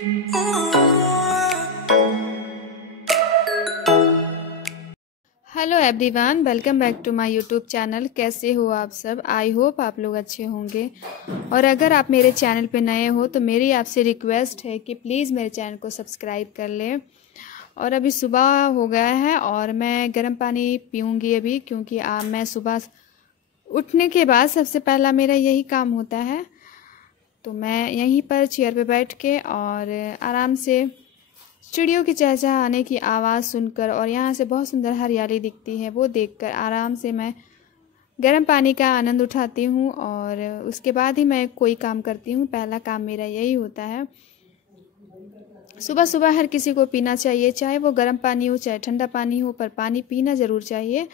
Hello everyone, welcome back to my YouTube channel. कैसे हो आप सब? आई होप आप लोग अच्छे होंगे। और अगर आप मेरे चैनल पे नए हो तो मेरी आपसे रिक्वेस्ट है कि प्लीज़ मेरे चैनल को सब्सक्राइब कर लें। और अभी सुबह हो गया है और मैं गर्म पानी पीऊँगी अभी, क्योंकि मैं सुबह उठने के बाद सबसे पहला मेरा यही काम होता है। तो मैं यहीं पर चेयर पे बैठ के और आराम से चिड़ियों की चहचहाने की आवाज़ सुनकर और यहाँ से बहुत सुंदर हरियाली दिखती है वो देखकर आराम से मैं गर्म पानी का आनंद उठाती हूँ। और उसके बाद ही मैं कोई काम करती हूँ। पहला काम मेरा यही होता है। सुबह सुबह हर किसी को पीना चाहिए, चाहे वो गर्म पानी हो चाहे ठंडा पानी हो, पर पानी पीना ज़रूर चाहिए।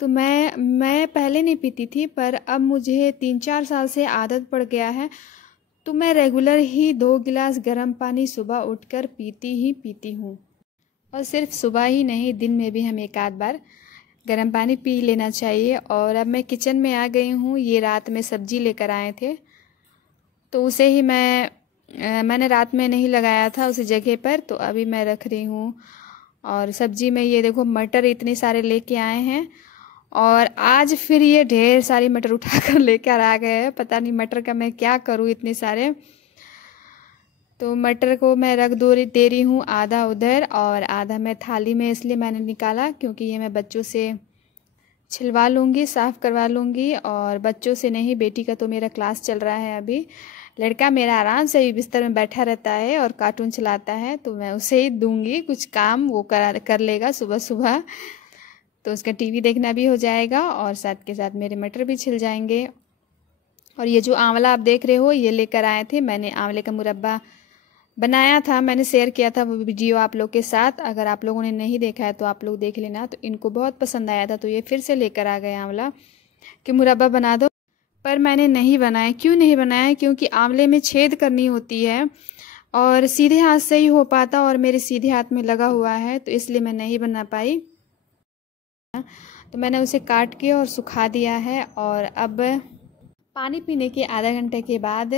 तो मैं पहले नहीं पीती थी, पर अब मुझे 3-4 साल से आदत पड़ गया है। तो मैं रेगुलर ही 2 गिलास गर्म पानी सुबह उठकर पीती हूँ। और सिर्फ सुबह ही नहीं, दिन में भी हमें एक आध बार गर्म पानी पी लेना चाहिए। और अब मैं किचन में आ गई हूँ। ये रात में सब्जी लेकर आए थे, तो उसे ही मैंने रात में नहीं लगाया था उस जगह पर, तो अभी मैं रख रही हूँ। और सब्जी में ये देखो मटर इतने सारे लेके आए हैं, और आज फिर ये ढेर सारी मटर उठाकर लेकर आ गए हैं। पता नहीं मटर का मैं क्या करूँ इतने सारे। तो मटर को मैं रख दे रही हूँ, आधा उधर और आधा मैं थाली में इसलिए मैंने निकाला क्योंकि ये मैं बच्चों से छिलवा लूँगी, साफ़ करवा लूँगी। और बच्चों से नहीं, बेटी का तो मेरा क्लास चल रहा है अभी। लड़का मेरा आराम से बिस्तर में बैठा रहता है और कार्टून चलाता है, तो मैं उसे ही दूँगी कुछ काम, वो कर लेगा सुबह सुबह। तो उसका टीवी देखना भी हो जाएगा और साथ के साथ मेरे मटर भी छिल जाएंगे। और ये जो आंवला आप देख रहे हो, ये लेकर आए थे। मैंने आंवले का मुरब्बा बनाया था, मैंने शेयर किया था वो वीडियो आप लोग के साथ। अगर आप लोगों ने नहीं देखा है तो आप लोग देख लेना। तो इनको बहुत पसंद आया था, तो ये फिर से लेकर आ गए आंवला कि मुरब्बा बना दो। पर मैंने नहीं बनाया। क्यों नहीं बनाया? क्योंकि आंवले में छेद करनी होती है और सीधे हाथ से ही हो पाता, और मेरे सीधे हाथ में लगा हुआ है, तो इसलिए मैं नहीं बना पाई। तो मैंने उसे काट के और सुखा दिया है। और अब पानी पीने के आधा घंटे के बाद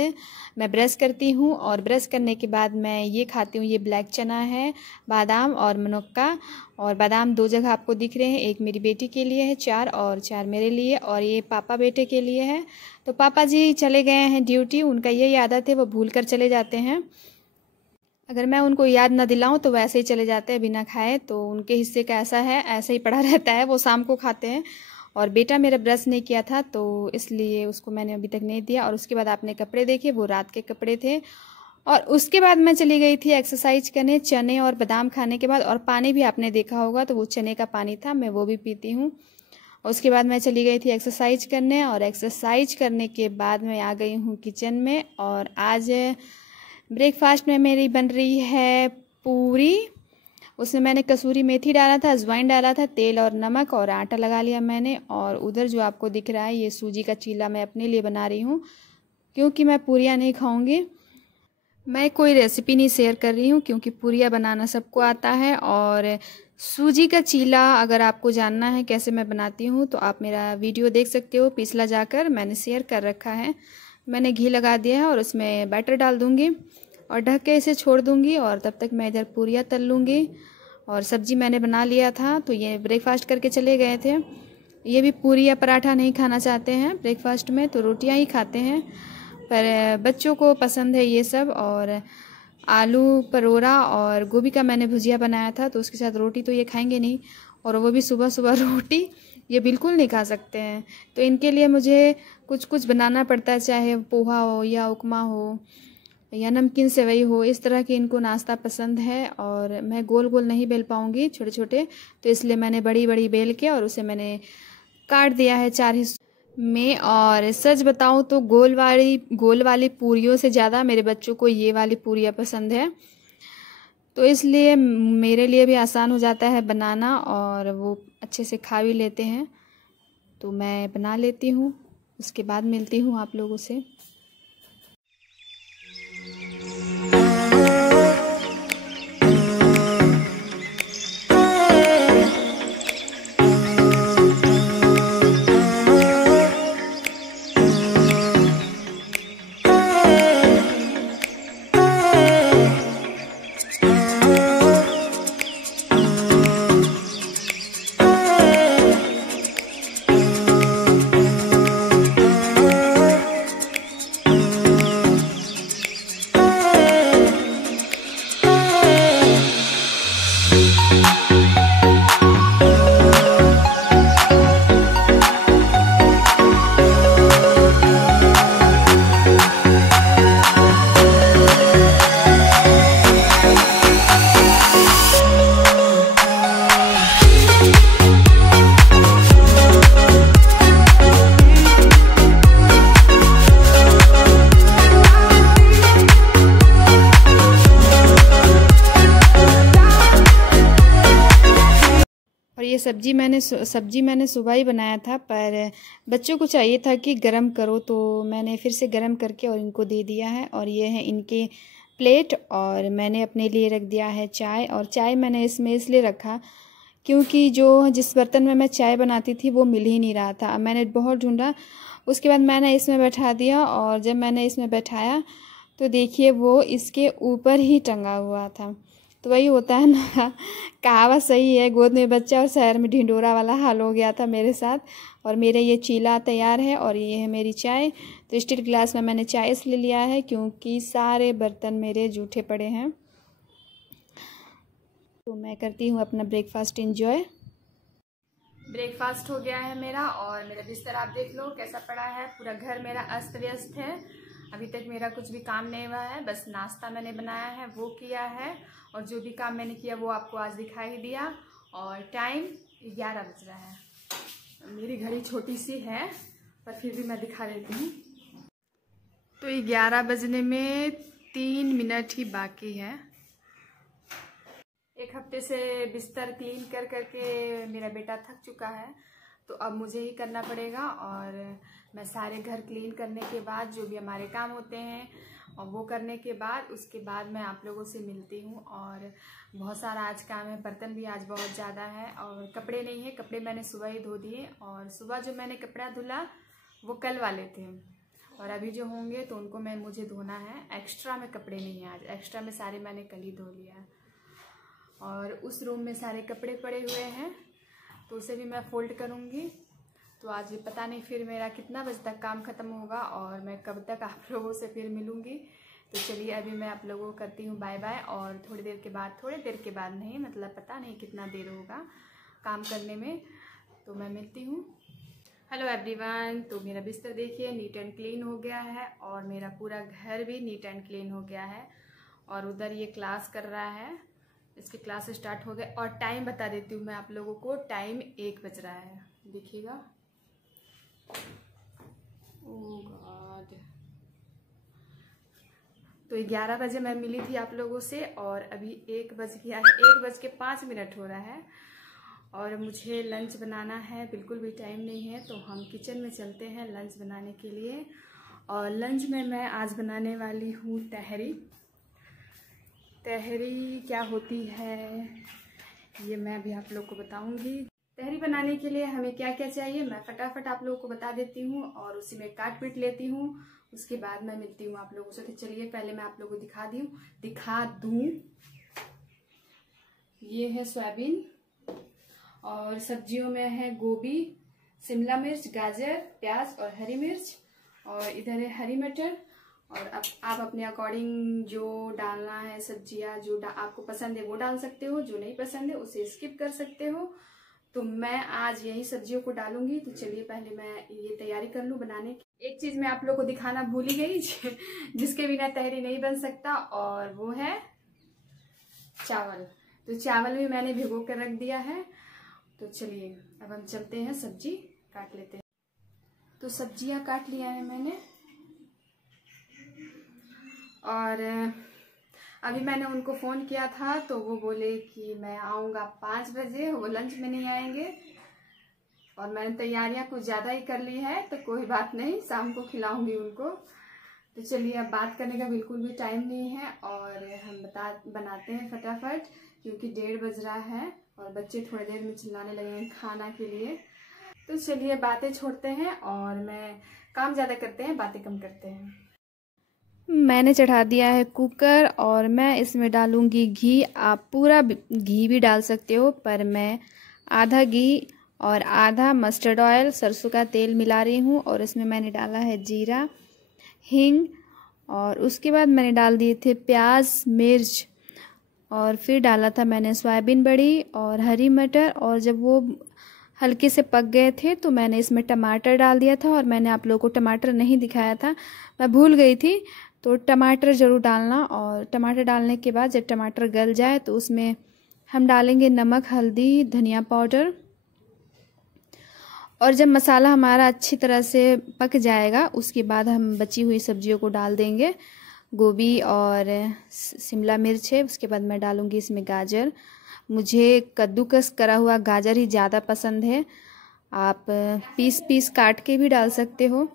मैं ब्रश करती हूँ, और ब्रश करने के बाद मैं ये खाती हूँ। ये ब्लैक चना है, बादाम और मनक्का। और बादाम 2 जगह आपको दिख रहे हैं, एक मेरी बेटी के लिए है 4 और 4 मेरे लिए, और ये पापा बेटे के लिए है। तो पापा जी चले गए हैं ड्यूटी, उनका यही आदत है, वो भूल कर चले जाते हैं। अगर मैं उनको याद ना दिलाऊं तो वैसे ही चले जाते हैं बिना खाए। तो उनके हिस्से का ऐसा है, ऐसे ही पड़ा रहता है, वो शाम को खाते हैं। और बेटा मेरा ब्रश नहीं किया था, तो इसलिए उसको मैंने अभी तक नहीं दिया। और उसके बाद आपने कपड़े देखे, वो रात के कपड़े थे। और उसके बाद मैं चली गई थी एक्सरसाइज करने, चने और बादाम खाने के बाद। और पानी भी आपने देखा होगा, तो वो चने का पानी था, मैं वो भी पीती हूँ। और उसके बाद मैं चली गई थी एक्सरसाइज करने, और एक्सरसाइज करने के बाद मैं आ गई हूँ किचन में। और आज ब्रेकफास्ट में मेरी बन रही है पूरी। उसमें मैंने कसूरी मेथी डाला था, अजवाइन डाला था, तेल और नमक, और आटा लगा लिया मैंने। और उधर जो आपको दिख रहा है, ये सूजी का चीला मैं अपने लिए बना रही हूँ, क्योंकि मैं पूरियाँ नहीं खाऊंगी। मैं कोई रेसिपी नहीं शेयर कर रही हूँ, क्योंकि पूरियाँ बनाना सबको आता है। और सूजी का चीला अगर आपको जानना है कैसे मैं बनाती हूँ, तो आप मेरा वीडियो देख सकते हो, पिछला जाकर मैंने शेयर कर रखा है। मैंने घी लगा दिया है और उसमें बैटर डाल दूँगी और ढक के इसे छोड़ दूँगी। और तब तक मैं इधर पूरियाँ तल लूँगी। और सब्जी मैंने बना लिया था, तो ये ब्रेकफास्ट करके चले गए थे। ये भी पूरी या पराठा नहीं खाना चाहते हैं ब्रेकफास्ट में, तो रोटियां ही खाते हैं। पर बच्चों को पसंद है ये सब। और आलू परोरा और गोभी का मैंने भुजिया बनाया था, तो उसके साथ रोटी तो ये खाएंगे नहीं, और वो भी सुबह सुबह रोटी ये बिल्कुल नहीं खा सकते हैं। तो इनके लिए मुझे कुछ कुछ बनाना पड़ता है, चाहे पोहा हो या उपमा हो या नमकीन सेवई हो। इस तरह के इनको नाश्ता पसंद है। और मैं गोल गोल नहीं बेल पाऊँगी, छोटे छोटे, तो इसलिए मैंने बड़ी बड़ी बेल के और उसे मैंने काट दिया है 4 हिस्सों में। और सच बताऊँ तो गोल वाली पूरियों से ज़्यादा मेरे बच्चों को ये वाली पूरियाँ पसंद है, तो इसलिए मेरे लिए भी आसान हो जाता है बनाना, और वो अच्छे से खा भी लेते हैं। तो मैं बना लेती हूँ, उसके बाद मिलती हूँ आप लोगों से। सब्जी मैंने सुबह ही बनाया था, पर बच्चों को चाहिए था कि गरम करो, तो मैंने फिर से गरम करके और इनको दे दिया है। और ये है इनके प्लेट, और मैंने अपने लिए रख दिया है चाय। और चाय मैंने इसमें इसलिए रखा क्योंकि जो जिस बर्तन में मैं चाय बनाती थी वो मिल ही नहीं रहा था। अब मैंने बहुत ढूंढा, उसके बाद मैंने इसमें बैठा दिया, और जब मैंने इसमें बैठाया तो देखिए वो इसके ऊपर ही टंगा हुआ था। तो वही होता है ना, कहावत सही है, गोद में बच्चा और शहर में ढिंढोरा वाला हाल हो गया था मेरे साथ। और मेरे ये चीला तैयार है और ये है मेरी चाय। तो स्टील ग्लास में मैंने चाय इसलिए लिया है क्योंकि सारे बर्तन मेरे जूठे पड़े हैं। तो मैं करती हूँ अपना ब्रेकफास्ट एंजॉय। ब्रेकफास्ट हो गया है मेरा, और मेरा बिस्तर आप देख लो कैसा पड़ा है। पूरा घर मेरा अस्त व्यस्त है। अभी तक मेरा कुछ भी काम नहीं हुआ है, बस नाश्ता मैंने बनाया है वो किया है, और जो भी काम मैंने किया वो आपको आज दिखाई दिया। और टाइम 11 बज रहा है। मेरी घड़ी छोटी सी है पर फिर भी मैं दिखा देती हूँ। तो 11 बजने में 3 मिनट ही बाकी है। एक हफ्ते से बिस्तर क्लीन कर करके मेरा बेटा थक चुका है, तो अब मुझे ही करना पड़ेगा। और मैं सारे घर क्लीन करने के बाद जो भी हमारे काम होते हैं और वो करने के बाद उसके बाद मैं आप लोगों से मिलती हूँ। और बहुत सारा आज काम है, बर्तन भी आज बहुत ज़्यादा है, और कपड़े नहीं है, कपड़े मैंने सुबह ही धो दिए। और सुबह जो मैंने कपड़ा धुला वो कल वाले थे, और अभी जो होंगे तो उनको मुझे धोना है। एक्स्ट्रा में कपड़े नहीं है आज, एक्स्ट्रा में सारे मैंने कल ही धो लिया। और उस रूम में सारे कपड़े पड़े हुए हैं तो उसे भी मैं फोल्ड करूँगी। तो आज पता नहीं फिर मेरा कितना बजे तक काम ख़त्म होगा और मैं कब तक आप लोगों से फिर मिलूँगी। तो चलिए अभी मैं आप लोगों को करती हूँ बाय बाय, और थोड़ी देर के बाद नहीं, मतलब पता नहीं कितना देर होगा काम करने में, तो मैं मिलती हूँ। Hello everyone. तो मेरा बिस्तर देखिए नीट एंड क्लीन हो गया है, और मेरा पूरा घर भी नीट एंड क्लीन हो गया है। और उधर ये क्लास कर रहा है, इसकी क्लास स्टार्ट हो गए। और टाइम बता देती हूँ मैं आप लोगों को, टाइम 1 बज रहा है, देखिएगा। ओह गॉड। तो 11 बजे मैं मिली थी आप लोगों से, और अभी 1 बज गया है, 1:05 हो रहा है। और मुझे लंच बनाना है, बिल्कुल भी टाइम नहीं है, तो हम किचन में चलते हैं लंच बनाने के लिए। और लंच में मैं आज बनाने वाली हूँ तहरी। तहरी क्या होती है ये मैं अभी आप लोग को बताऊंगी। तहरी बनाने के लिए हमें क्या क्या चाहिए मैं फटाफट आप लोगों को बता देती हूँ, और उसी में काट पीट लेती हूँ। उसके बाद मैं मिलती हूँ आप लोगों से। तो चलिए पहले मैं आप लोगों को दिखा दूँ। ये है सोयाबीन, और सब्जियों में है गोभी, शिमला मिर्च, गाजर, प्याज और हरी मिर्च, और इधर है हरी मटर। और अब आप अपने अकॉर्डिंग जो डालना है सब्जियां जो आपको पसंद है वो डाल सकते हो, जो नहीं पसंद है उसे स्किप कर सकते हो। तो मैं आज यही सब्जियों को डालूंगी। तो चलिए पहले मैं ये तैयारी कर लूँ बनाने की। एक चीज मैं आप लोग को दिखाना भूल ही गई जिसके बिना तहरी नहीं बन सकता, और वो है चावल। तो चावल भी मैंने भिगो कर रख दिया है। तो चलिए अब हम चलते हैं, सब्जी काट लेते हैं। तो सब्जियां काट लिया है मैंने, और अभी मैंने उनको फ़ोन किया था तो वो बोले कि मैं आऊँगा 5 बजे, वो लंच में नहीं आएंगे। और मैंने तैयारियां कुछ ज़्यादा ही कर ली है, तो कोई बात नहीं, शाम को खिलाऊंगी उनको। तो चलिए अब बात करने का बिल्कुल भी टाइम नहीं है, और हम बनाते हैं फटाफट, क्योंकि 1:30 बज रहा है और बच्चे थोड़ी देर में चिल्लाने लगेंगे खाना के लिए। तो चलिए बातें छोड़ते हैं, और मैं काम ज़्यादा करते हैं बातें कम करते हैं। मैंने चढ़ा दिया है कुकर, और मैं इसमें डालूंगी घी। आप पूरा घी भी डाल सकते हो, पर मैं आधा घी और आधा मस्टर्ड ऑयल सरसों का तेल मिला रही हूँ। और इसमें मैंने डाला है जीरा, हींग, और उसके बाद मैंने डाल दिए थे प्याज, मिर्च, और फिर डाला था मैंने सोयाबीन बड़ी और हरी मटर। और जब वो हल्के से पक गए थे तो मैंने इसमें टमाटर डाल दिया था। और मैंने आप लोगों को टमाटर नहीं दिखाया था, मैं भूल गई थी, तो टमाटर ज़रूर डालना। और टमाटर डालने के बाद जब टमाटर गल जाए तो उसमें हम डालेंगे नमक, हल्दी, धनिया पाउडर। और जब मसाला हमारा अच्छी तरह से पक जाएगा उसके बाद हम बची हुई सब्जियों को डाल देंगे। गोभी और शिमला मिर्च है, उसके बाद मैं डालूँगी इसमें गाजर, मुझे कद्दूकस करा हुआ गाजर ही ज़्यादा पसंद है। आप पीस पीस काट के भी डाल सकते हो।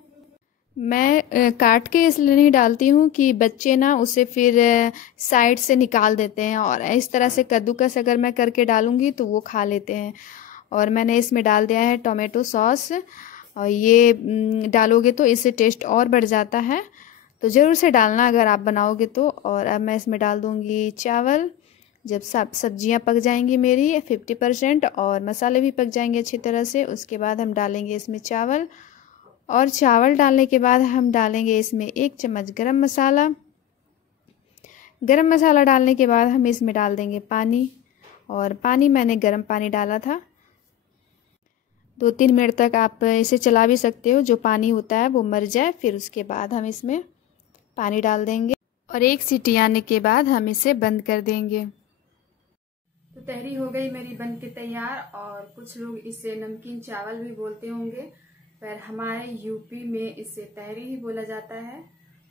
मैं काट के इसलिए नहीं डालती हूँ कि बच्चे ना उसे फिर साइड से निकाल देते हैं, और इस तरह से कद्दूकस अगर मैं करके डालूँगी तो वो खा लेते हैं। और मैंने इसमें डाल दिया है टोमेटो सॉस, और ये डालोगे तो इससे टेस्ट और बढ़ जाता है, तो ज़रूर से डालना अगर आप बनाओगे तो। और अब मैं इसमें डाल दूँगी चावल। जब सब सब्जियां पक जाएंगी मेरी 50% और मसाले भी पक जाएंगे अच्छी तरह से, उसके बाद हम डालेंगे इसमें चावल। और चावल डालने के बाद हम डालेंगे इसमें 1 चम्मच गरम मसाला। गरम मसाला डालने के बाद हम इसमें डाल देंगे पानी, और पानी मैंने गरम पानी डाला था। 2-3 मिनट तक आप इसे चला भी सकते हो, जो पानी होता है वो मर जाए, फिर उसके बाद हम इसमें पानी डाल देंगे और 1 सीटी आने के बाद हम इसे बंद कर देंगे। तो तहरी हो गई मेरी बन के तैयार। और कुछ लोग इसे नमकीन चावल भी बोलते होंगे, पर हमारे यूपी में इसे तहरी ही बोला जाता है।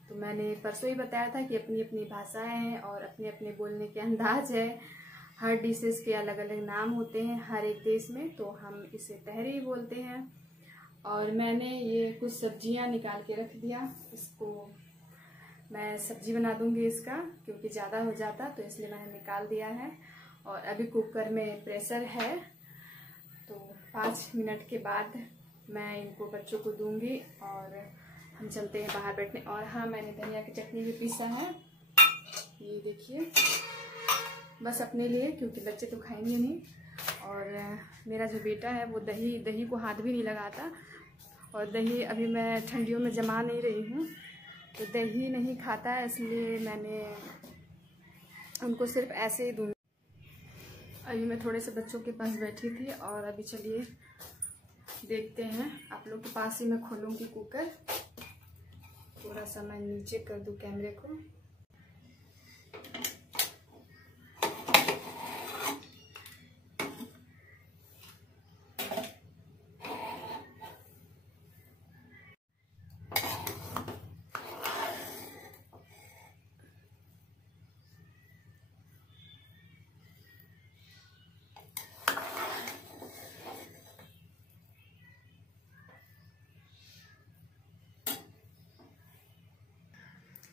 तो मैंने परसों ही बताया था कि अपनी अपनी भाषाएं हैं और अपने अपने बोलने के अंदाज है। हर डिशेस के अलग अलग नाम होते हैं हर एक देश में, तो हम इसे तहरी ही बोलते हैं। और मैंने ये कुछ सब्जियां निकाल के रख दिया, इसको मैं सब्जी बना दूंगी इसका, क्योंकि ज़्यादा हो जाता तो इसलिए मैंने निकाल दिया है। और अभी कुकर में प्रेशर है, तो 5 मिनट के बाद मैं इनको बच्चों को दूंगी और हम चलते हैं बाहर बैठने। और हाँ, मैंने धनिया की चटनी भी पीसा है, ये देखिए, बस अपने लिए, क्योंकि बच्चे तो खाएंगे नहीं। और मेरा जो बेटा है वो दही को हाथ भी नहीं लगाता, और दही अभी मैं ठंडियों में जमा नहीं रही हूँ, तो दही नहीं खाता है, इसलिए मैंने उनको सिर्फ ऐसे ही दूँगी। अभी मैं थोड़े से बच्चों के पास बैठी थी, और अभी चलिए देखते हैं। आप लोग के पास ही मैं खोलूँगी कुकर, थोड़ा सा मैं नीचे कर दूँ कैमरे को।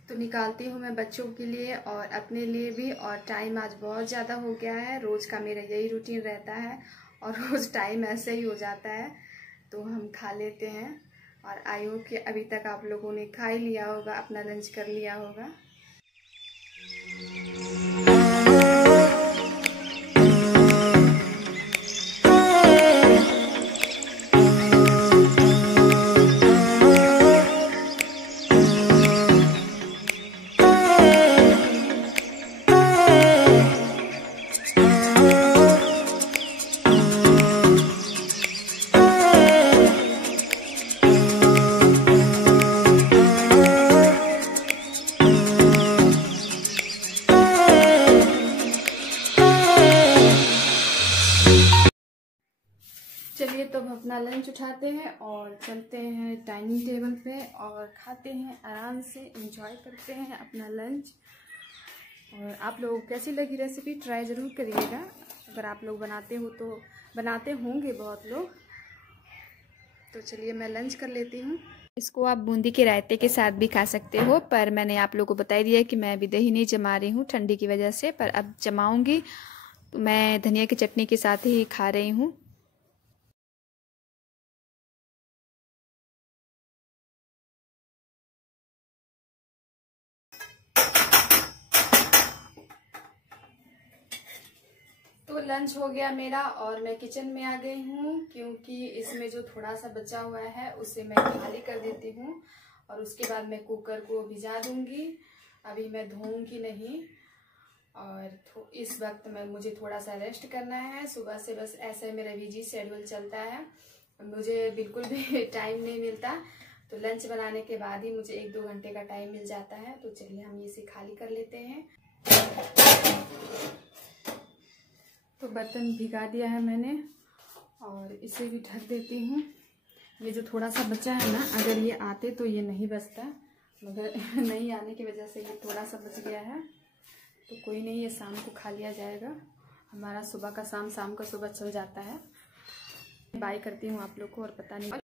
तो निकालती हूँ मैं बच्चों के लिए और अपने लिए भी। और टाइम आज बहुत ज़्यादा हो गया है, रोज़ का मेरा यही रूटीन रहता है, और रोज़ टाइम ऐसे ही हो जाता है, तो हम खा लेते हैं। और आई होप कि अभी तक आप लोगों ने खा ही लिया होगा, अपना लंच कर लिया होगा। चलिए तो अब अपना लंच उठाते हैं और चलते हैं डाइनिंग टेबल पे और खाते हैं, आराम से एंजॉय करते हैं अपना लंच। और आप लोगों को कैसी लगी रेसिपी, ट्राई ज़रूर करिएगा। अगर आप लोग बनाते हो तो, बनाते होंगे बहुत लोग। तो चलिए मैं लंच कर लेती हूँ। इसको आप बूंदी के रायते के साथ भी खा सकते हो, पर मैंने आप लोगों को बता दिया कि मैं अभी दही नहीं जमा रही हूँ ठंडी की वजह से, पर अब जमाऊँगी। तो मैं धनिया की चटनी के साथ ही खा रही हूँ। तो लंच हो गया मेरा और मैं किचन में आ गई हूँ, क्योंकि इसमें जो थोड़ा सा बचा हुआ है उसे मैं खाली कर देती हूँ, और उसके बाद मैं कुकर को भिजा दूंगी। अभी मैं धोऊंगी नहीं, और इस वक्त मुझे थोड़ा सा रेस्ट करना है। सुबह से बस ऐसे मेरा बिजी शेड्यूल चलता है, मुझे बिल्कुल भी टाइम नहीं मिलता। तो लंच बनाने के बाद ही मुझे 1-2 घंटे का टाइम मिल जाता है। तो चलिए हम इसे खाली कर लेते हैं। तो बर्तन भिगा दिया है मैंने, और इसे भी ढक देती हूँ। ये जो थोड़ा सा बचा है ना, अगर ये आते तो ये नहीं बचता, मगर नहीं आने की वजह से ये थोड़ा सा बच गया है। तो कोई नहीं, ये शाम को खा लिया जाएगा। हमारा सुबह का शाम, शाम का सुबह चल जाता है। बाय करती हूँ आप लोग को, और पता नहीं